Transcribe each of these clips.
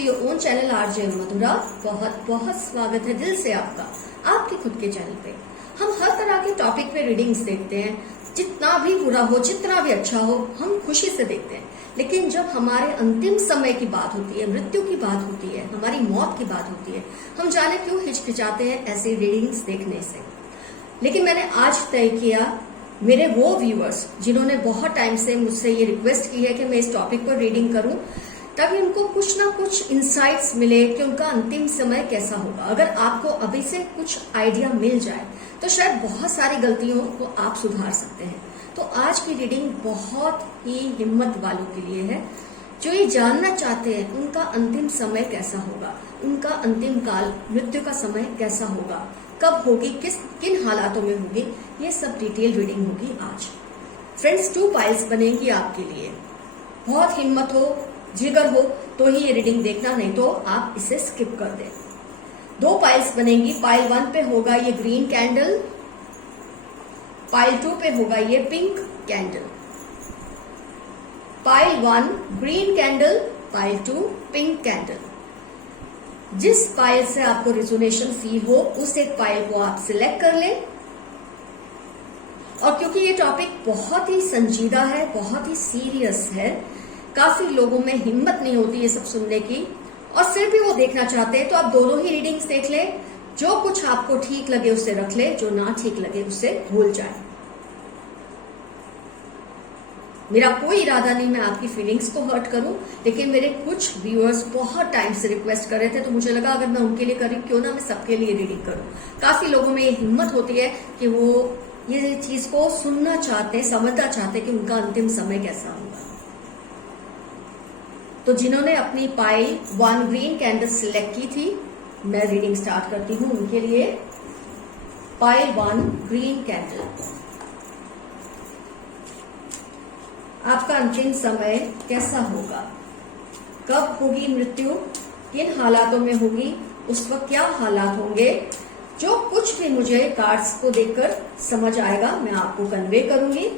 To your own channel RJ Madhura. बहुत बहुत स्वागत है दिल से आपका आपके खुद के चैनल पे। हम हर तरह के टॉपिक पे रीडिंग्स देखते हैं, जितना भी बुरा हो जितना भी अच्छा हो हम खुशी से देखते हैं। लेकिन जब हमारे अंतिम समय की बात होती है, मृत्यु की बात होती है, हमारी मौत की बात होती है, हम जाने क्यों हिचकिचाते हैं ऐसी रीडिंग्स देखने से। लेकिन मैंने आज तय किया, मेरे वो व्यूअर्स जिन्होंने बहुत टाइम से मुझसे ये रिक्वेस्ट की है कि मैं इस टॉपिक पर रीडिंग करूं, तभी उनको कुछ ना कुछ इंसाइट्स मिले कि उनका अंतिम समय कैसा होगा। अगर आपको अभी से कुछ आइडिया मिल जाए तो शायद बहुत सारी गलतियों को आप सुधार सकते हैं। तो आज की रीडिंग बहुत ही हिम्मत वालों के लिए है, जो ये जानना चाहते हैं उनका अंतिम समय कैसा होगा, उनका अंतिम काल मृत्यु का समय कैसा होगा, कब होगी, किन हालातों में होगी, ये सब डिटेल रीडिंग होगी आज। फ्रेंड्स, 2 पाइल्स बनेंगी आपके लिए। बहुत हिम्मत हो, जिगर हो तो ही ये रीडिंग देखना, नहीं तो आप इसे स्किप कर दें। 2 पाइल्स बनेंगी। पाइल 1 पे होगा ये ग्रीन कैंडल, पाइल 2 पे होगा ये pink candle. Pile 1 green candle, pile 2 pink candle. जिस पाइल से आपको रिजोनेशन फील हो उस एक पाइल को आप सिलेक्ट कर लें। और क्योंकि ये टॉपिक बहुत ही संजीदा है, बहुत ही सीरियस है, काफी लोगों में हिम्मत नहीं होती ये सब सुनने की, और फिर भी वो देखना चाहते हैं, तो आप दोनों ही रीडिंग्स देख लें। जो कुछ आपको ठीक लगे उसे रख ले, जो ना ठीक लगे उसे भूल जाए। मेरा कोई इरादा नहीं मैं आपकी फीलिंग्स को हर्ट करूं, लेकिन मेरे कुछ व्यूअर्स बहुत टाइम से रिक्वेस्ट कर रहे थे, तो मुझे लगा अगर मैं उनके लिए करूं क्यों ना मैं सबके लिए रीडिंग करूं। काफी लोगों में ये हिम्मत होती है कि वो ये चीज को सुनना चाहते, समझना चाहते कि उनका अंतिम समय कैसा होगा। तो जिन्होंने अपनी पाइल 1 ग्रीन कैंडल सिलेक्ट की थी, मैं रीडिंग स्टार्ट करती हूं उनके लिए। पाइल 1 ग्रीन कैंडल, आपका अंतिम समय कैसा होगा, कब होगी मृत्यु, किन हालातों में होगी, उस वक्त क्या हालात होंगे, जो कुछ भी मुझे कार्ड्स को देखकर समझ आएगा मैं आपको कन्वे करूंगी।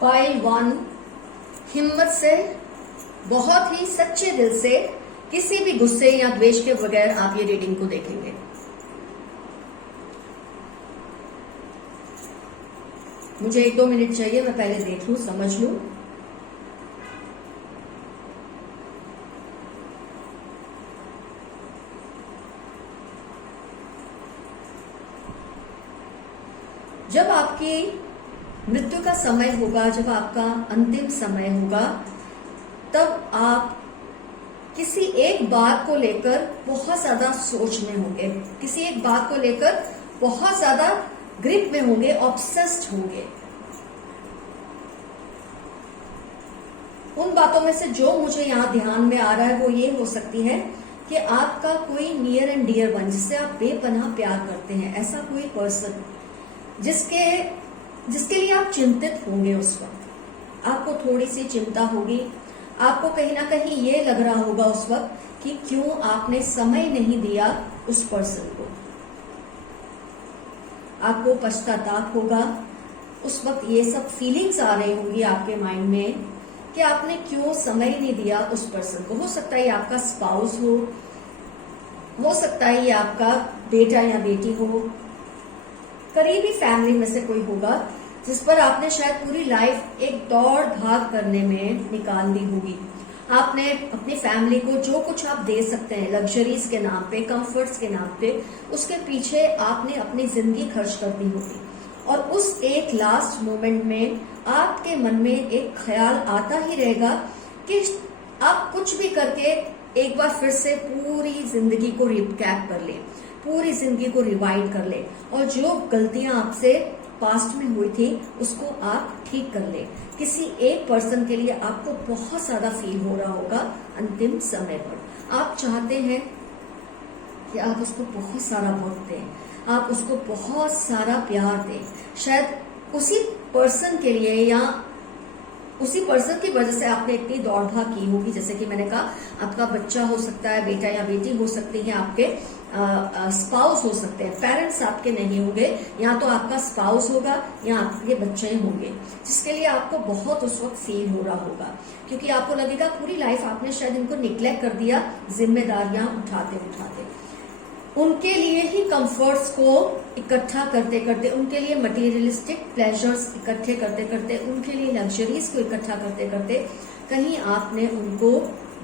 पाइल 1 हिम्मत से, बहुत ही सच्चे दिल से, किसी भी गुस्से या द्वेष के बगैर आप ये रीडिंग को देखेंगे। मुझे 1-2 मिनट चाहिए, मैं पहले देख लूं, समझ लूं। जब आपकी मृत्यु का समय होगा, जब आपका अंतिम समय होगा, तब आप किसी एक बात को लेकर बहुत ज्यादा सोच में होंगे, किसी एक बात को लेकर बहुत ज्यादा ग्रिप में होंगे, ऑब्सेस्ड होंगे। उन बातों में से जो मुझे यहाँ ध्यान में आ रहा है वो ये हो सकती है कि आपका कोई नियर एंड डियर वन, जिससे आप बेपनाह प्यार करते हैं, ऐसा कोई पर्सन जिसके लिए आप चिंतित होंगे, उस वक्त आपको थोड़ी सी चिंता होगी। आपको कहीं ना कहीं ये लग रहा होगा उस वक्त कि क्यों आपने समय नहीं दिया उस पर्सन को। आपको पश्चाताप होगा, उस वक्त ये सब फीलिंग्स आ रही होंगी आपके माइंड में कि आपने क्यों समय नहीं दिया उस पर्सन को। हो सकता है ये आपका स्पाउस हो सकता है ये आपका बेटा या बेटी हो, करीबी फैमिली में से कोई होगा जिस पर आपने शायद पूरी लाइफ एक दौड़ भाग करने में निकाल दी होगी। आपने अपनी फैमिली को जो कुछ आप दे सकते हैं लग्जरीज के नाम पे, कंफर्ट्स के नाम पे, उसके पीछे आपने अपनी जिंदगी खर्च कर दी होगी। और उस एक लास्ट मोमेंट में आपके मन में एक ख्याल आता ही रहेगा कि आप कुछ भी करके एक बार फिर से पूरी जिंदगी को रिकैप कर ले, पूरी जिंदगी को रिवाइंड कर ले, और जो गलतियां आपसे पास्ट में हुई थी उसको आप ठीक कर ले। किसी एक पर्सन के लिए आपको बहुत ज्यादा फील हो रहा होगा अंतिम समय पर। आप चाहते हैं कि आप उसको बहुत सारा वक्त दें, आप उसको बहुत सारा प्यार दें, शायद उसी पर्सन के लिए या उसी पर्सन की वजह से आपने इतनी दौड़ भाग की होगी। जैसे कि मैंने कहा, आपका बच्चा हो सकता है, बेटा या बेटी हो सकती है, आपके स्पाउस हो सकते हैं, पेरेंट्स आपके नहीं होंगे, या तो आपका स्पाउस होगा या आपके बच्चे होंगे, जिसके लिए आपको बहुत उस वक्त फील हो रहा होगा, क्योंकि आपको लगेगा पूरी लाइफ आपने शायद इनको निग्लेक्ट कर दिया जिम्मेदारियां उठाते उठाते। उनके लिए ही कंफर्ट्स को इकट्ठा करते करते, उनके लिए मटेरियलिस्टिक प्लेजर्स इकट्ठे करते करते, उनके लिए लग्जरीज को इकट्ठा करते करते कहीं आपने उनको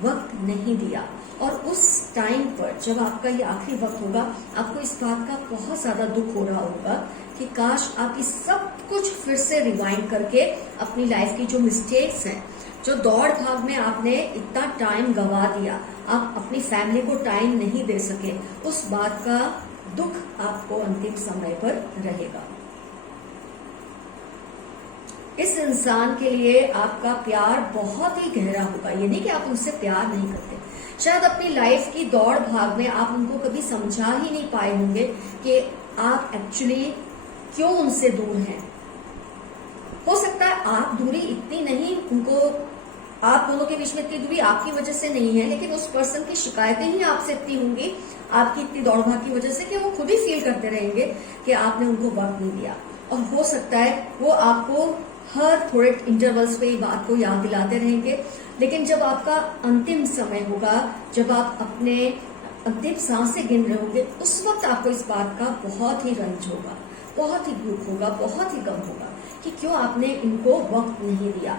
वक्त नहीं दिया। और उस टाइम पर जब आपका ये आखिरी वक्त होगा, आपको इस बात का बहुत ज्यादा दुख हो रहा होगा कि काश आप इस सब कुछ फिर से रिवाइंड करके अपनी लाइफ की जो मिस्टेक्स हैं, जो दौड़ भाग में आपने इतना टाइम गंवा दिया, आप अपनी फैमिली को टाइम नहीं दे सके, उस बात का दुख आपको अंतिम समय पर रहेगा। इस इंसान के लिए आपका प्यार बहुत ही गहरा होगा। ये नहीं कि आप उनसे प्यार नहीं करते, शायद अपनी लाइफ की दौड़ भाग में आप उनको कभी समझा ही नहीं पाए होंगे कि आप एक्चुअली क्यों उनसे दूर हैं। हो सकता है आप दूरी इतनी नहीं, उनको आप दोनों के बीच में इतनी दूरी आपकी वजह से नहीं है, लेकिन उस पर्सन की शिकायतें ही आपसे इतनी होंगी, आपकी इतनी दौड़ भाग की वजह से, कि वो खुद ही फील करते रहेंगे कि आपने उनको वक्त नहीं दिया। और हो सकता है वो आपको हर थोड़े इंटरवल्स पे ये बात को याद दिलाते रहेंगे, लेकिन जब आपका अंतिम समय होगा, जब आप अपने अंतिम सांसें गिन रहे होंगे, उस वक्त आपको इस बात का बहुत ही रंज होगा, बहुत ही दुख होगा, बहुत ही गम होगा कि क्यों आपने इनको वक्त नहीं दिया।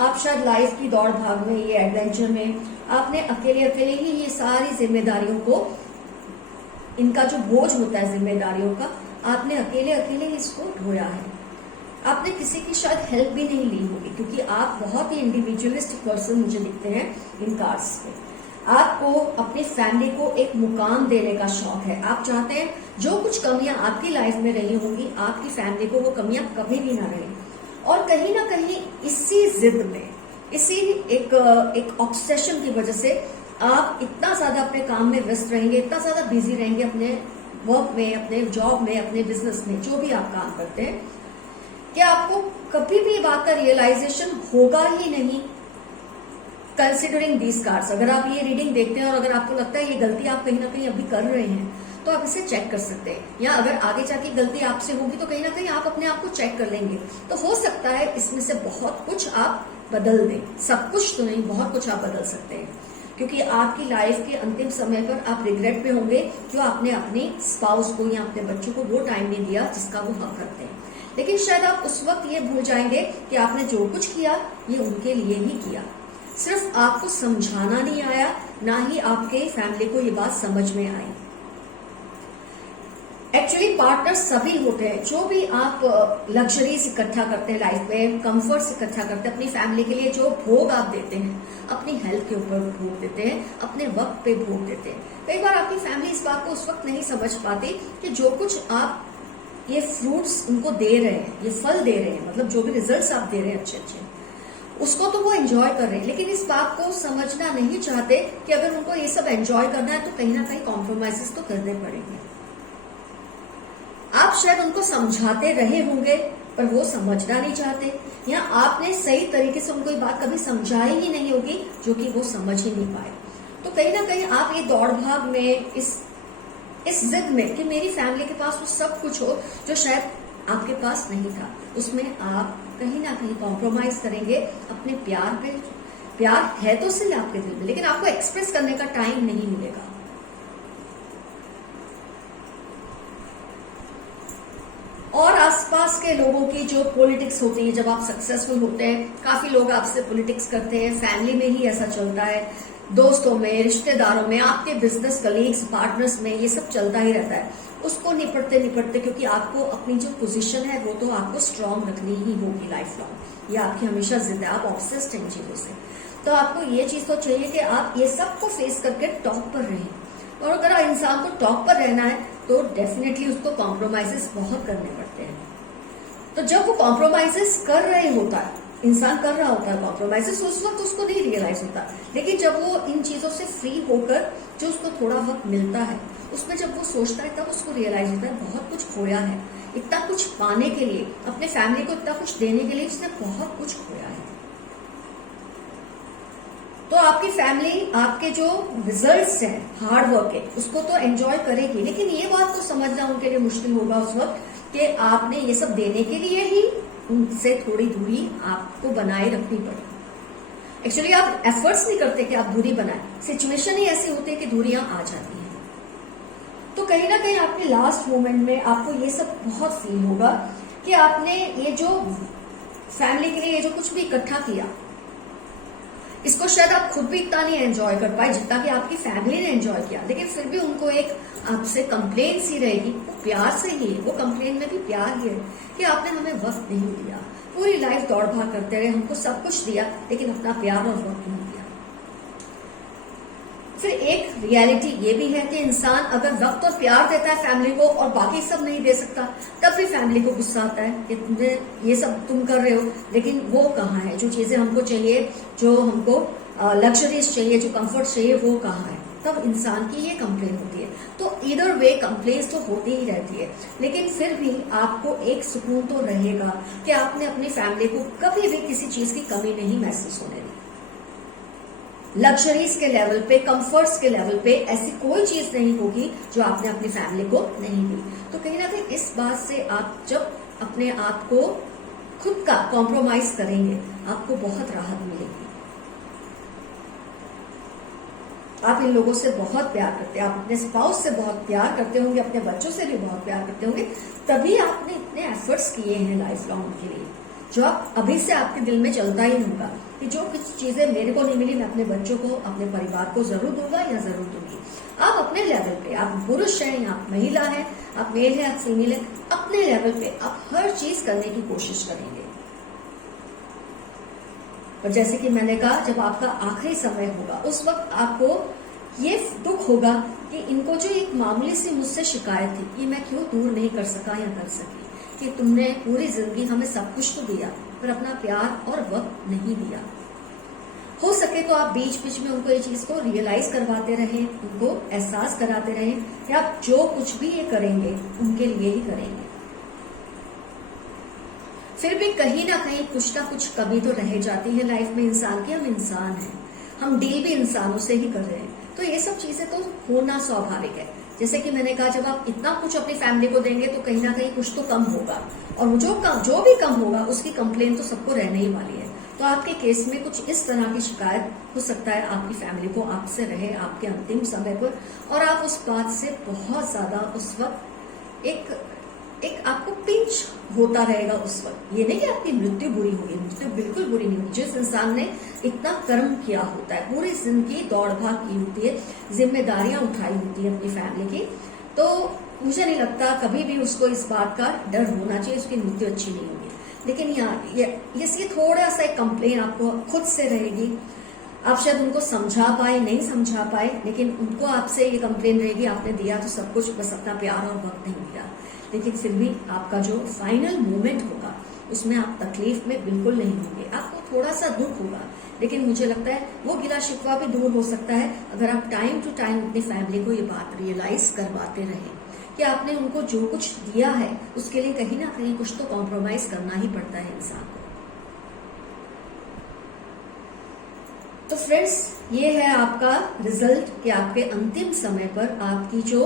आप शायद लाइफ की दौड़ भाग में, ये एडवेंचर में, आपने अकेले अकेले ही ये सारी जिम्मेदारियों को, इनका जो बोझ होता है जिम्मेदारियों का, आपने अकेले अकेले इसको ढोया है। आपने किसी की शायद हेल्प भी नहीं ली होगी, क्योंकि आप बहुत ही इंडिविजुअलिस्टिक पर्सन मुझे दिखते हैं इन कार्ड्स पे। आपको अपनी फैमिली को एक मुकाम देने का शौक है। आप चाहते हैं जो कुछ कमियां आपकी लाइफ में रही होंगी, आपकी फैमिली को वो कमियां कभी भी ना रहे। और कहीं ना कहीं इसी जिद में, इसी एक ऑब्सेशन की वजह से आप इतना ज्यादा अपने काम में व्यस्त रहेंगे, इतना ज्यादा बिजी रहेंगे अपने वर्क में, अपने जॉब में, अपने बिजनेस में, जो भी आप काम करते हैं, कि आपको कभी भी बात का रियलाइजेशन होगा ही नहीं। कंसिडरिंग दीज कार्ड्स, अगर आप ये रीडिंग देखते हैं और अगर आपको लगता है ये गलती आप कहीं ना कहीं अभी कर रहे हैं, तो आप इसे चेक कर सकते हैं। या अगर आगे जाके गलती आपसे होगी तो कहीं ना कहीं आप अपने आप को चेक कर लेंगे, तो हो सकता है इसमें से बहुत कुछ आप बदल दें। सब कुछ तो नहीं, बहुत कुछ आप बदल सकते हैं, क्योंकि आपकी लाइफ के अंतिम समय पर आप रिग्रेट पे होंगे कि आपने अपने स्पाउस को या अपने बच्चों को वो टाइम नहीं दिया जिसका वो हक रखते हैं। लेकिन शायद आप उस वक्त ये भूल जाएंगे कि आपने जो कुछ किया ये उनके लिए ही किया। सिर्फ आपको समझाना नहीं आया, ना ही आपके फैमिली को ये बात समझ में आई। एक्चुअली पार्टनर सभी होते हैं। जो भी आप लग्जरीज इकट्ठा करते हैं लाइफ में, कंफर्ट्स इकट्ठा करते हैं अपनी फैमिली के लिए, जो भोग आप देते हैं, अपनी हेल्थ के ऊपर भोग देते हैं, अपने वक्त पे भोग देते हैं। कई बार आपकी फैमिली इस बात को उस वक्त नहीं समझ पाती कि जो कुछ आप ये फ्रूट्स उनको दे रहे हैं, ये फल दे रहे हैं, मतलब जो भी रिजल्ट्स आप दे रहे हैं अच्छे अच्छे, उसको तो वो एंजॉय कर रहे हैं, लेकिन इस बात को समझना नहीं चाहते कि अगर उनको ये सब एंजॉय करना है तो कहीं ना कहीं कॉम्प्रोमाइजेस तो करने पड़ेंगे। आप शायद उनको समझाते रहे होंगे पर वो समझना नहीं चाहते, या आपने सही तरीके से उनको ये बात कभी समझाई ही नहीं होगी जो कि वो समझ ही नहीं पाए। तो कहीं ना कहीं आप ये दौड़ भाग में, इस इस जिद में कि मेरी फैमिली के पास वो सब कुछ हो जो शायद आपके पास नहीं था, उसमें आप कहीं ना कहीं कॉम्प्रोमाइज करेंगे अपने प्यार पे। प्यार है तो सही आपके दिल में, लेकिन आपको एक्सप्रेस करने का टाइम नहीं मिलेगा। और आसपास के लोगों की जो पॉलिटिक्स होती है, जब आप सक्सेसफुल होते हैं, काफी लोग आपसे पॉलिटिक्स करते हैं, फैमिली में ही ऐसा चलता है, दोस्तों में, रिश्तेदारों में, आपके बिजनेस कलीग्स, पार्टनर्स में, ये सब चलता ही रहता है। उसको निपटते निपटते, क्योंकि आपको अपनी जो पोजीशन है वो तो आपको स्ट्रांग रखनी ही होगी लाइफ लॉन्ग, ये आपकी हमेशा जिद है, आप ऑब्सेस्ड हैं इन चीजों से। तो आपको ये चीज तो चाहिए कि आप ये सब को फेस करके टॉप पर रहें। और अगर इंसान को टॉप पर रहना है तो डेफिनेटली उसको कॉम्प्रोमाइजेस बहुत करने पड़ते हैं। तो जब वो कॉम्प्रोमाइजेस कर रहे होता है, इंसान कर रहा होता है कॉम्प्रोमाइजेस, उस वक्त उसको नहीं रियलाइज होता, लेकिन जब वो इन चीजों से फ्री होकर जो उसको थोड़ा वक्त मिलता है, उसमें जब वो सोचता है, तब उसको रियलाइज होता है बहुत कुछ खोया है। इतना कुछ पाने के लिए, अपने फैमिली को इतना कुछ देने के लिए उसने बहुत कुछ खोया है। तो आपकी फैमिली आपके जो रिजल्ट्स हैं हार्ड वर्क के, उसको तो एंजॉय करेगी, लेकिन ये बात तो समझना उनके लिए मुश्किल होगा उस वक्त कि आपने ये सब देने के लिए ही उनसे थोड़ी दूरी आपको बनाए रखनी पड़ेगी। एक्चुअली आप एफर्ट्स नहीं करते कि आप दूरी बनाए, सिचुएशन ही ऐसी होती है कि दूरियां आ जाती हैं। तो कहीं ना कहीं आपके लास्ट मोमेंट में आपको ये सब बहुत फील होगा कि आपने ये जो फैमिली के लिए ये जो कुछ भी इकट्ठा किया, इसको शायद आप खुद भी इतना नहीं एंजॉय कर पाए जितना कि आपकी फैमिली ने एंजॉय किया, लेकिन फिर भी उनको एक आपसे कंप्लेन सी रहेगी, वो प्यार से ही है, वो कंप्लेन में भी प्यार ही है कि आपने हमें वक्त नहीं दिया, पूरी लाइफ दौड़ भाग करते रहे, हमको सब कुछ दिया लेकिन अपना प्यार और वक्त नहीं दिया। फिर एक रियलिटी ये भी है कि इंसान अगर वक्त और प्यार देता है फैमिली को और बाकी सब नहीं दे सकता, तब भी फैमिली को गुस्सा आता है कि तुमने ये सब तुम कर रहे हो, लेकिन वो कहाँ है, जो चीजें हमको चाहिए, जो हमको लग्जरीज चाहिए, जो कंफर्ट चाहिए, वो कहाँ है। तब इंसान की ये कंप्लेन होती है। तो इधर वे कंप्लेन तो होती ही रहती है, लेकिन फिर भी आपको एक सुकून तो रहेगा कि आपने अपनी फैमिली को कभी भी किसी चीज की कमी नहीं महसूस होने दी। लग्जरीज के लेवल पे, कंफर्ट्स के लेवल पे ऐसी कोई चीज नहीं होगी जो आपने अपनी फैमिली को नहीं दी। तो कहीं ना कहीं इस बात से आप जब अपने आप को खुद का कॉम्प्रोमाइज करेंगे, आपको बहुत राहत मिलेगी। आप इन लोगों से बहुत प्यार करते हैं, आप अपने स्पाउस से बहुत प्यार करते होंगे, अपने बच्चों से भी बहुत प्यार करते होंगे, तभी आपने इतने एफर्ट्स किए हैं लाइफ लॉन्ग के लिए, जो आप अभी से आपके दिल में चलता ही होगा कि जो कुछ चीजें मेरे को नहीं मिली, मैं अपने बच्चों को, अपने परिवार को जरूर दूंगा या जरूर दूंगी। आप अपने लेवल पे, आप पुरुष हैं या आप महिला हैं, आप मेल हैं, आप फीमेल हैं, अपने लेवल पे आप हर चीज करने की कोशिश करेंगे। और जैसे कि मैंने कहा, जब आपका आखिरी समय होगा, उस वक्त आपको ये दुख होगा कि इनको जो एक मामूली सी मुझसे शिकायत थी कि मैं क्यों दूर नहीं कर सका या कर सकी, कि तुमने पूरी जिंदगी हमें सब कुछ तो दिया पर अपना प्यार और वक्त नहीं दिया। हो सके तो आप बीच बीच में उनको ये चीज को रियलाइज करवाते रहें, उनको एहसास कराते रहें कि आप जो कुछ भी ये करेंगे उनके लिए ही करेंगे। फिर भी कहीं ना कुछ कमी तो रह जाती है लाइफ में इंसान की। हम इंसान हैं, हम डील भी इंसानों से ही कर रहे हैं, तो ये सब चीजें तो होना स्वाभाविक है। जैसे कि मैंने कहा, जब आप इतना कुछ अपनी फैमिली को देंगे तो कहीं ना कहीं कुछ तो कम होगा, और जो भी कम होगा उसकी कंप्लेन तो सबको रहने ही वाली है। तो आपके केस में कुछ इस तरह की शिकायत हो सकता है, आपकी फैमिली को आपसे रहे आपके अंतिम समय पर, और आप उस बात से बहुत ज्यादा उस वक्त एक आपको पिंच होता रहेगा उस वक्त। ये नहीं कि आपकी मृत्यु बुरी होगी, मृत्यु बिल्कुल बुरी नहीं होगी। जिस इंसान ने इतना कर्म किया होता है, पूरी जिंदगी दौड़ भाग की होती है, जिम्मेदारियां उठाई होती है अपनी फैमिली की, तो मुझे नहीं लगता कभी भी उसको इस बात का डर होना चाहिए उसकी मृत्यु अच्छी नहीं होगी। लेकिन यहाँ ये थोड़ा सा एक कंप्लेन आपको खुद से रहेगी। आप शायद उनको समझा पाए, नहीं समझा पाए, लेकिन उनको आपसे ये कंप्लेन रहेगी, आपने दिया तो सब कुछ, बस अपना प्यार और वक्त नहीं दिया। लेकिन फिर भी आपका जो फाइनल मोमेंट होगा उसमें आप तकलीफ में बिल्कुल नहीं होंगे, आपको थोड़ा सा दुख होगा, लेकिन मुझे लगता है वो गिला शिकवा भी दूर हो सकता है अगर आप टाइम टू टाइम अपनी फैमिली को ये बात रियलाइज करवाते रहें कि आपने उनको जो कुछ दिया है उसके लिए कहीं ना कहीं कुछ तो कॉम्प्रोमाइज करना ही पड़ता है इंसान को। तो फ्रेंड्स, ये है आपका रिजल्ट कि आपके अंतिम समय पर आपकी जो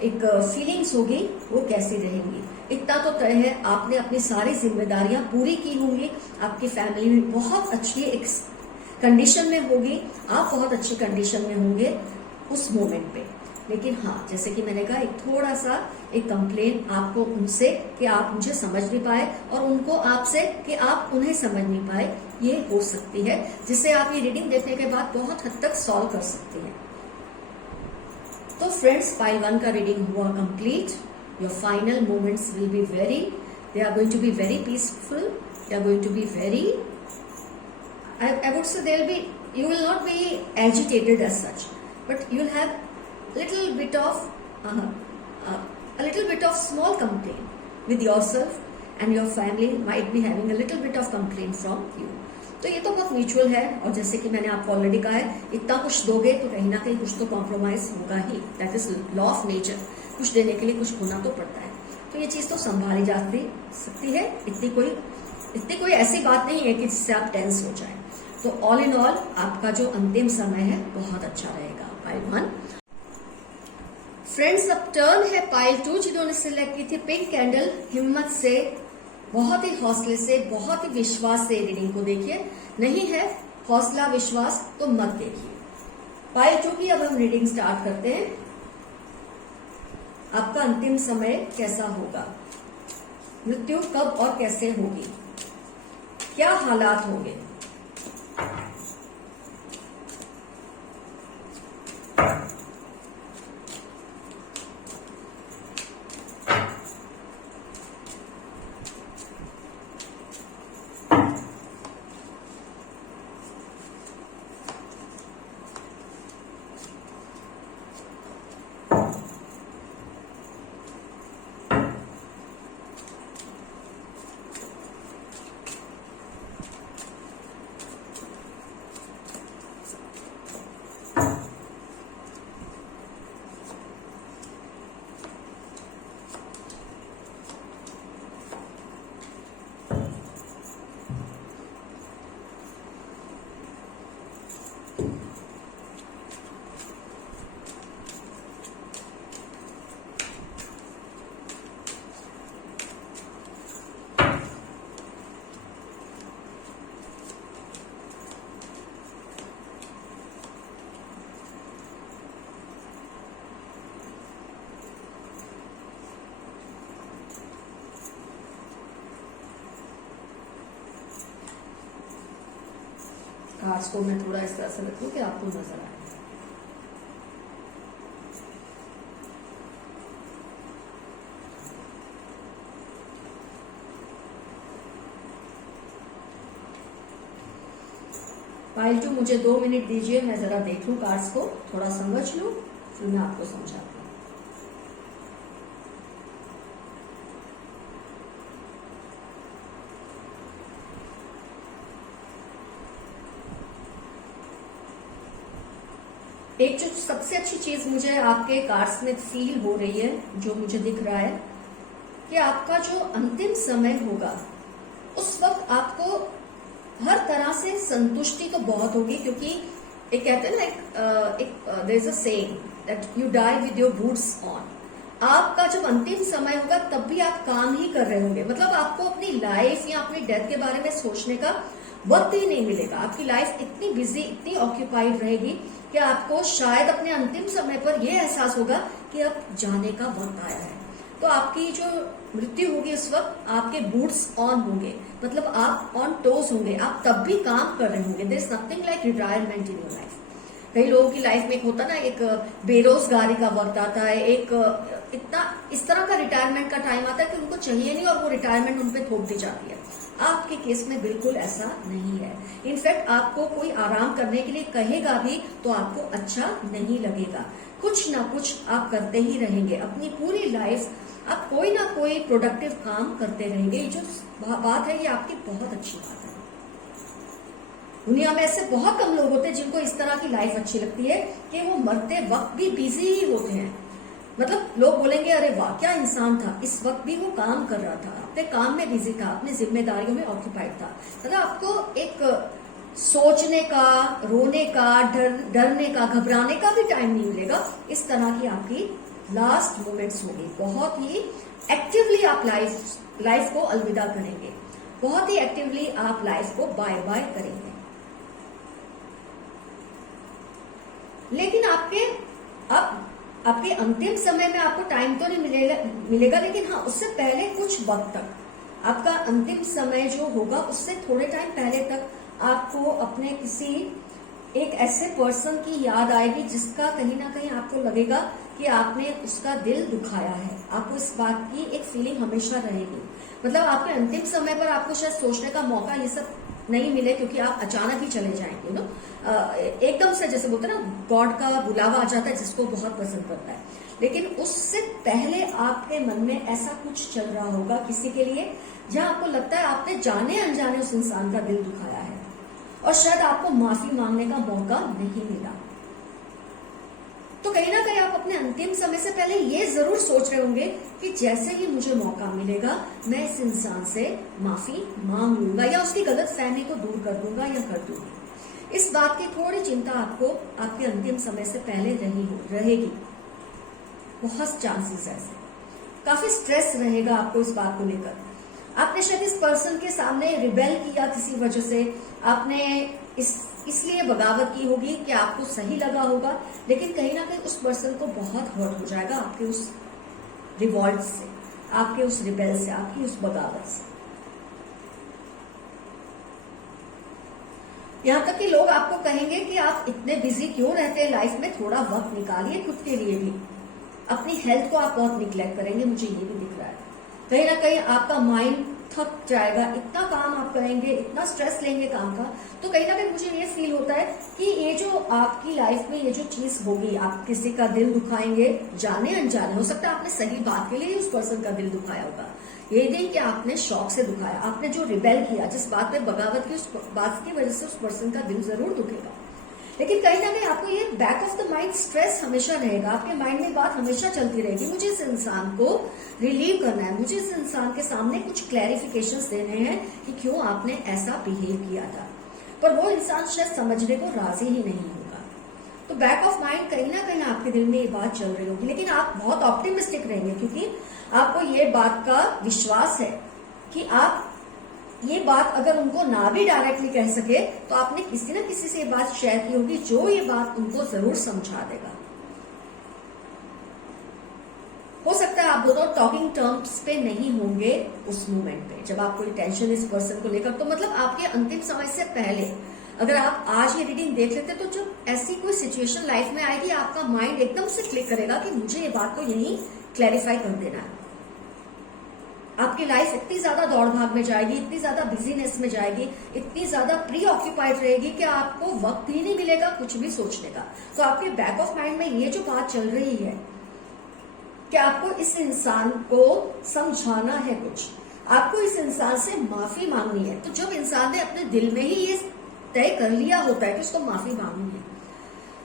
एक फीलिंग्स होगी वो कैसी रहेंगी। इतना तो तय है, आपने अपनी सारी जिम्मेदारियां पूरी की होंगी, आपकी फैमिली भी बहुत अच्छी एक कंडीशन में होगी, आप बहुत अच्छी कंडीशन में होंगे उस मोमेंट पे। लेकिन हाँ, जैसे कि मैंने कहा, एक थोड़ा सा एक कंप्लेन आपको उनसे कि आप मुझे समझ नहीं पाए, और उनको आपसे कि आप उन्हें समझ नहीं पाए, ये हो सकती है, जिससे आप ये रीडिंग देखने के बाद बहुत हद तक सॉल्व कर सकते हैं। तो फ्रेंड्स, पाइल 1 का रीडिंग हुआ complete. Your final moments will be very, they are going to be very peaceful, they are going to be very, I would say you will not be agitated as such, but you'll have little bit of a little bit of small complaint with yourself, and your family might be having a little bit of complaint from you. तो ये तो बहुत mutual है, और जैसे कि मैंने आपको ऑलरेडी कहा है, इतना कुछ दोगे तो कहीं ना कहीं कुछ तो कॉम्प्रोमाइज होगा ही, that is law of nature. कुछ देने के लिए कुछ होना तो पड़ता है, तो ये चीज तो संभाली जा सकती है। इतनी कोई ऐसी बात नहीं है कि जिससे आप टेंस हो जाए। तो ऑल इन ऑल आपका जो अंतिम समय है बहुत अच्छा रहेगा, पाइल 1। फ्रेंड्स, अब टर्न है पाइल 2, जिन्होंने सिलेक्ट की थी पिंक कैंडल। हिम्मत से, बहुत ही हौसले से, बहुत ही विश्वास से रीडिंग को देखिए। नहीं है हौसला विश्वास तो मत देखिए। पाइल 2 की अब हम रीडिंग स्टार्ट करते हैं। आपका अंतिम समय कैसा होगा, मृत्यु कब और कैसे होगी, क्या हालात होंगे। कार्ड्स को मैं थोड़ा इस तरह से रखूं कि आपको नजर आए। पाइल 2, मुझे 2 मिनट दीजिए, मैं जरा देख लूं कार्ड्स को, थोड़ा समझ लूं, फिर मैं आपको समझाती हूँ। एक जो सबसे अच्छी चीज मुझे आपके कार्ड्स में फील हो रही है, जो मुझे दिख रहा है, कि आपका जो अंतिम समय होगा उस वक्त आपको हर तरह से संतुष्टि तो बहुत होगी, क्योंकि एक कहते हैं ना, there is a saying that you die with your boots on. आपका जब अंतिम समय होगा तब भी आप काम ही कर रहे होंगे, मतलब आपको अपनी लाइफ या अपनी डेथ के बारे में सोचने का वक्त ही नहीं मिलेगा। आपकी लाइफ इतनी बिजी, इतनी ऑक्यूपाइड रहेगी कि आपको शायद अपने अंतिम समय पर यह एहसास होगा कि अब जाने का वक्त आया है। तो आपकी जो मृत्यु होगी उस वक्त आपके बूट्स ऑन होंगे, मतलब आप ऑन टोज होंगे, आप तब भी काम कर रहे होंगे। There is nothing like retirement in your life. कई लोगों की लाइफ में एक होता ना, एक बेरोजगारी का वक्त आता है, एक इतना इस तरह का रिटायरमेंट का टाइम आता है कि उनको चाहिए नहीं और वो रिटायरमेंट उन पे थोप दी जाती है। आपके केस में बिल्कुल ऐसा नहीं है। इनफैक्ट आपको कोई आराम करने के लिए कहेगा भी तो आपको अच्छा नहीं लगेगा। कुछ ना कुछ आप करते ही रहेंगे अपनी पूरी लाइफ, आप कोई ना कोई प्रोडक्टिव काम करते रहेंगे। ये जो बात है ये आपकी बहुत अच्छी बात है। दुनिया में ऐसे बहुत कम लोग होते हैं जिनको इस तरह की लाइफ अच्छी लगती है कि वो मरते वक्त भी बिजी ही होते हैं। मतलब लोग बोलेंगे अरे वाह क्या इंसान था, इस वक्त भी वो काम कर रहा था, अपने काम में बिजी था, अपनी जिम्मेदारियों में ऑक्यूपाइड था। मतलब आपको एक सोचने का, रोने का, डरने का, घबराने का भी टाइम नहीं मिलेगा। इस तरह की आपकी लास्ट मोमेंट्स होगी। बहुत ही एक्टिवली आप लाइफ को अलविदा करेंगे, बहुत ही एक्टिवली आप लाइफ को बाय बाय करेंगे। लेकिन आपके अंतिम समय में आपको टाइम तो नहीं मिलेगा, लेकिन हाँ, उससे पहले कुछ वक्त तक आपका अंतिम समय जो होगा उससे थोड़े टाइम पहले तक आपको अपने किसी एक ऐसे पर्सन की याद आएगी जिसका कहीं ना कहीं आपको लगेगा कि आपने उसका दिल दुखाया है। आपको इस बात की एक फीलिंग हमेशा रहेगी। मतलब आपके अंतिम समय पर आपको शायद सोचने का मौका ये सब नहीं मिले, क्योंकि आप अचानक ही चले जाएंगे ना, एकदम से, जैसे बोलते हैं ना, गॉड का बुलावा आ जाता है जिसको बहुत पसंद करता है। लेकिन उससे पहले आपके मन में ऐसा कुछ चल रहा होगा किसी के लिए, जहां आपको लगता है आपने जाने अनजाने उस इंसान का दिल दुखाया है और शायद आपको माफी मांगने का मौका नहीं मिला। तो कहीं ना कहीं आप अपने अंतिम समय से पहले ये जरूर सोच रहे होंगे कि जैसे ही मुझे मौका मिलेगा मैं इस इंसान से माफी मांग लूंगा या उसकी गलत फहमी को दूर कर दूंगा या कर दूंगी। इस बात की थोड़ी चिंता आपको आपके अंतिम समय से पहले रहेगी। बहुत चांसेस ऐसे, काफी स्ट्रेस रहेगा आपको इस बात को लेकर। आपने शायद इस पर्सन के सामने रिबेल किया किसी वजह से, आपने इसलिए बगावत की होगी कि आपको सही लगा होगा, लेकिन कहीं ना कहीं उस पर्सन को बहुत हर्ट हो जाएगा आपके उस रिवॉल्ट से, आपके उस रिबेल से, आपकी उस बगावत से। यहां तक कि लोग आपको कहेंगे कि आप इतने बिजी क्यों रहते हैं लाइफ में, थोड़ा वक्त निकालिए खुद के लिए भी। अपनी हेल्थ को आप बहुत निग्लेक्ट करेंगे, मुझे ये भी दिख रहा है। कहीं ना कहीं आपका माइंड थक जाएगा, इतना काम आप करेंगे, इतना स्ट्रेस लेंगे काम का, तो कहीं ना कहीं मुझे ये फील होता है कि ये जो आपकी लाइफ में ये जो चीज होगी, आप किसी का दिल दुखाएंगे जाने अनजाने। हो सकता है आपने सही बात के लिए उस पर्सन का दिल दुखाया होगा, ये नहीं कि आपने शौक से दुखाया। आपने जो रिबेल किया, जिस बात पे बगावत की, उस बात की वजह से उस पर्सन का दिल जरूर दुखेगा। लेकिन कहीं ना कहीं आपको ये back of the mind stress हमेशा रहेगा, आपके माइंड में बात हमेशा चलती रहेगी, मुझे इस इंसान को रिलीव करना है, मुझे इस इंसान के सामने कुछ क्लैरिफिकेशंस देने हैं कि क्यों आपने ऐसा बिहेव किया था। पर वो इंसान शायद समझने को राजी ही नहीं होगा। तो बैक ऑफ माइंड कहीं ना कहीं आपके दिल में ये बात चल रही होगी, लेकिन आप बहुत ऑप्टिमिस्टिक रहेंगे, क्योंकि आपको ये बात का विश्वास है कि आप ये बात अगर उनको ना भी डायरेक्टली कह सके तो आपने किसी न किसी से ये बात शेयर की होगी जो ये बात उनको जरूर समझा देगा। हो सकता है आप दोनों टॉकिंग टर्म्स पे नहीं होंगे उस मोमेंट पे, जब आप कोई टेंशन इस पर्सन को लेकर, तो मतलब आपके अंतिम समय से पहले अगर आप आज ये रीडिंग देख लेते तो जब ऐसी कोई सिचुएशन लाइफ में आएगी आपका माइंड एकदम से क्लिक करेगा कि मुझे ये बात को यही क्लैरिफाई कर देना है। आपकी लाइफ इतनी ज्यादा दौड़ भाग में जाएगी, इतनी ज्यादा बिजीनेस में जाएगी, इतनी ज्यादा प्री ऑक्यूपाइड रहेगी कि आपको वक्त ही नहीं मिलेगा कुछ भी सोचने का। तो आपके बैक ऑफ माइंड में ये जो बात चल रही है कि आपको इस इंसान को समझाना है, कुछ आपको इस इंसान से माफी मांगनी है। तो जब इंसान ने अपने दिल में ही ये तय कर लिया होता है कि उसको माफी मांगनी है,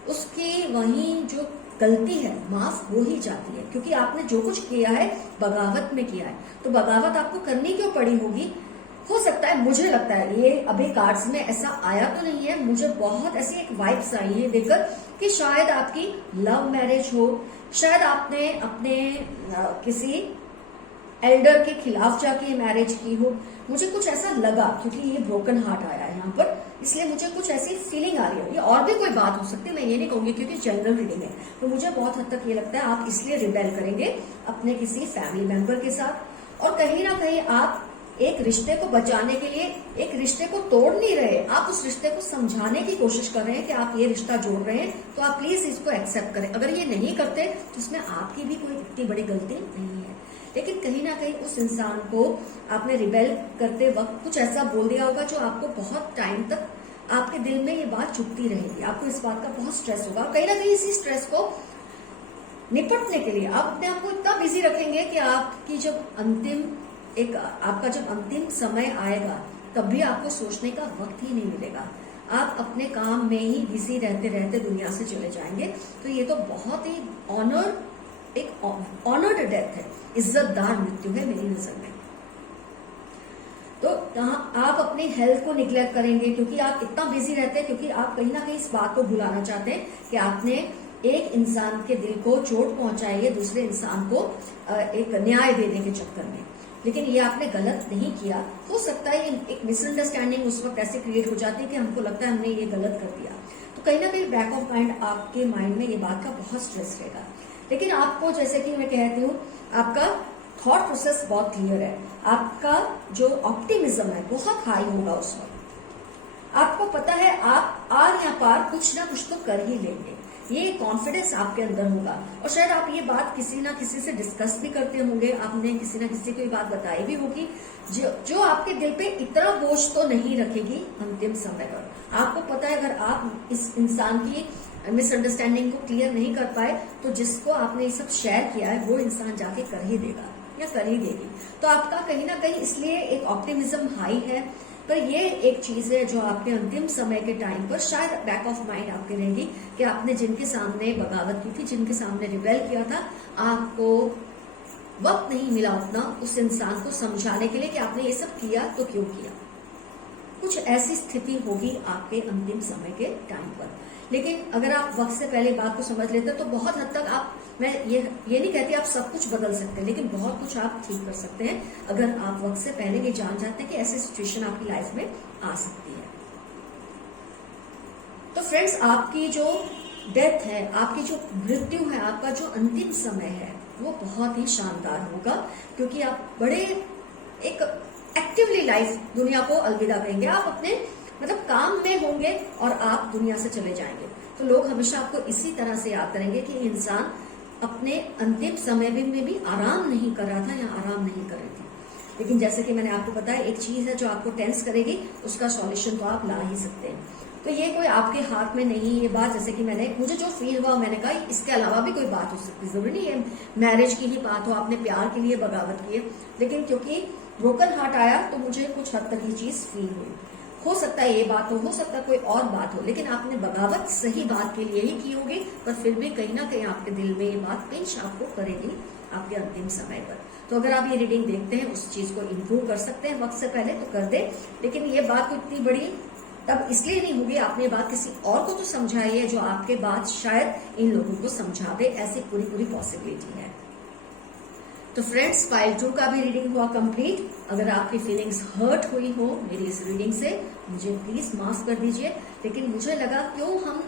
उसकी वही जो गलती है माफ हो ही जाती है, क्योंकि आपने जो कुछ किया है बगावत में किया है। तो बगावत आपको करनी क्यों पड़ी होगी? हो सकता है, मुझे लगता है, ये अभी कार्ड्स में ऐसा आया तो नहीं है, मुझे बहुत ऐसी एक वाइब्स आई है देखकर कि शायद आपकी लव मैरिज हो, शायद आपने अपने किसी एल्डर के खिलाफ जाके मैरिज की हो। मुझे कुछ ऐसा लगा, क्योंकि ये ब्रोकन हार्ट आया है यहाँ पर, इसलिए मुझे कुछ ऐसी फीलिंग आ रही है। ये और भी कोई बात हो सकती है, मैं ये नहीं कहूंगी, क्योंकि जनरल रीडिंग है। तो मुझे बहुत हद तक ये लगता है आप इसलिए रिबेल करेंगे अपने किसी फैमिली मेंबर के साथ, और कहीं ना कहीं आप एक रिश्ते को बचाने के लिए एक रिश्ते को तोड़ नहीं रहे, आप उस रिश्ते को समझाने की कोशिश कर रहे हैं कि आप ये रिश्ता जोड़ रहे हैं, तो आप प्लीज इसको एक्सेप्ट करें। अगर ये नहीं करते तो इसमें आपकी भी कोई इतनी बड़ी गलती नहीं है, लेकिन कहीं ना कहीं उस इंसान को आपने रिबेल करते वक्त कुछ ऐसा बोल दिया होगा जो आपको बहुत टाइम तक आपके दिल में ये बात चुभती रहेगी। आपको इस बात का बहुत स्ट्रेस होगा, और कहीं ना कहीं इसी स्ट्रेस को निपटने के लिए आप अपने आप को इतना बिजी रखेंगे कि आपकी जब आपका जब अंतिम समय आएगा तब भी आपको सोचने का वक्त ही नहीं मिलेगा। आप अपने काम में ही बिजी रहते रहते दुनिया से चले जाएंगे। तो ये तो बहुत ही ऑनर्ड डेथ है, इज्जतदार मृत्यु है मेरी नजर में। तो यहाँ आप अपनी हेल्थ को निग्लेक्ट करेंगे, क्योंकि आप इतना बिजी रहते हैं, क्योंकि आप कहीं ना कहीं इस बात को भुलाना चाहते हैं कि आपने एक इंसान के दिल को चोट पहुंचाई है दूसरे इंसान को एक न्याय देने के चक्कर में। लेकिन ये आपने गलत नहीं किया। हो सकता है एक मिसअंडरस्टैंडिंग उस वक्त ऐसे क्रिएट हो जाती है कि हमको लगता है हमने ये गलत कर दिया, तो कहीं ना कहीं बैक ऑफ माइंड आपके माइंड में ये बात का बहुत स्ट्रेस रहेगा। लेकिन आपको, जैसे कि मैं कहती हूँ, आपका थॉट प्रोसेस बहुत क्लियर है, आपका जो ऑप्टिमिज्म है बहुत हाई होगा उस वक्त। आपको पता है आप आर या पार कुछ ना कुछ तो कर ही लेंगे, ये कॉन्फिडेंस आपके अंदर होगा। और शायद आप ये बात किसी ना किसी से डिस्कस भी करते होंगे, आपने किसी ना किसी को ये बात बताई भी होगी, जो आपके दिल पे इतना बोझ तो नहीं रखेगी अंतिम समय पर। आपको पता है अगर आप इस इंसान की मिसअंडरस्टैंडिंग को क्लियर नहीं कर पाए तो जिसको आपने ये सब शेयर किया है वो इंसान जाके कर ही देगा या कर ही देगी। तो आपका कहीं ना कहीं इसलिए एक ऑप्टिमिज्म हाई है। पर ये एक चीज है जो आपके अंतिम समय के टाइम पर शायद बैक ऑफ माइंड आपके रहेगी कि आपने जिनके सामने बगावत की थी, जिनके सामने रिबेल किया था, आपको वक्त नहीं मिला उतना उस इंसान को समझाने के लिए कि आपने ये सब किया तो क्यों किया। कुछ ऐसी स्थिति होगी आपके अंतिम समय के टाइम पर। लेकिन अगर आप वक्त से पहले बात को समझ लेते तो बहुत हद तक आप, मैं ये नहीं कहती आप सब कुछ बदल सकते हैं, लेकिन बहुत कुछ आप ठीक कर सकते हैं अगर आप वक्त से पहले ये जान जाते हैं कि ऐसी सिचुएशन आपकी लाइफ में आ सकती है। तो फ्रेंड्स, आपकी जो डेथ है, आपकी जो मृत्यु है, आपका जो अंतिम समय है, वो बहुत ही शानदार होगा, क्योंकि आप बड़े एक एक्टिवली लाइफ दुनिया को अलविदा कहेंगे। आप अपने काम में होंगे और आप दुनिया से चले जाएंगे। तो लोग हमेशा आपको इसी तरह से याद करेंगे कि इंसान अपने अंतिम समय में भी आराम नहीं कर रहा था या आराम नहीं कर रही थी। लेकिन जैसे कि मैंने आपको बताया, एक चीज है जो आपको टेंस करेगी, उसका सॉल्यूशन तो आप ला ही सकते हैं। तो ये कोई आपके हाथ में नहीं, ये बात जैसे कि मुझे जो फील हुआ, मैंने कहा इसके अलावा भी कोई बात हो सकती है, जरूरी नहीं है मैरिज की ही बात हो, आपने प्यार के लिए बगावत की है। लेकिन क्योंकि ब्रोकन हार्ट आया तो मुझे कुछ हद तक ये चीज फील हुई। हो सकता है ये बात हो सकता है कोई और बात हो, लेकिन आपने बगावत सही बात के लिए ही की होगी, पर फिर भी कहीं ना कहीं आपके दिल में ये बात पिंच आपको करेगी आपके अंतिम समय पर। तो अगर आप ये रीडिंग देखते हैं, उस चीज को इम्प्रूव कर सकते हैं वक्त से पहले तो कर दे। लेकिन ये बात को इतनी बड़ी तब इसलिए नहीं होगी, आपने बात किसी और को तो समझाई है जो आपके बाद शायद इन लोगों को समझा दे, ऐसी पूरी पॉसिबिलिटी है। तो फ्रेंड्स, फाइल 2 का भी रीडिंग हुआ कंप्लीट। अगर आपकी फीलिंग्स हर्ट हुई हो मेरी इस रीडिंग से, मुझे प्लीज माफ कर दीजिए। लेकिन मुझे लगा क्यों हम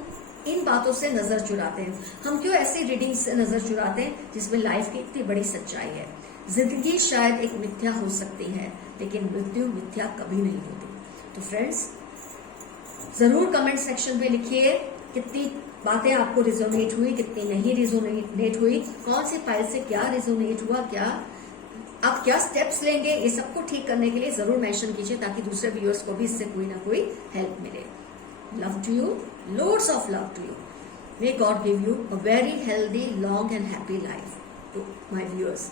इन बातों से नजर चुराते हैं, हम क्यों ऐसी रीडिंग से नजर चुराते हैं जिसमें लाइफ की इतनी बड़ी सच्चाई है। जिंदगी शायद एक मिथ्या हो सकती है, लेकिन मृत्यु मिथ्या कभी नहीं होती। तो फ्रेंड्स, जरूर कमेंट सेक्शन में लिखिए कितनी बातें आपको रिजोनेट हुई, कितनी नहीं रिजोनेट हुई, कौन सी फाइल से क्या रिजोनेट हुआ, क्या आप क्या स्टेप्स लेंगे, ये सबको ठीक करने के लिए जरूर मेंशन कीजिए, ताकि दूसरे व्यूअर्स को भी इससे कोई ना कोई हेल्प मिले। Love to you, loads of love to you. May God give you a very healthy, long and happy life. To my viewers,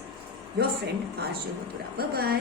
your friend RJ Mathura. Bye bye.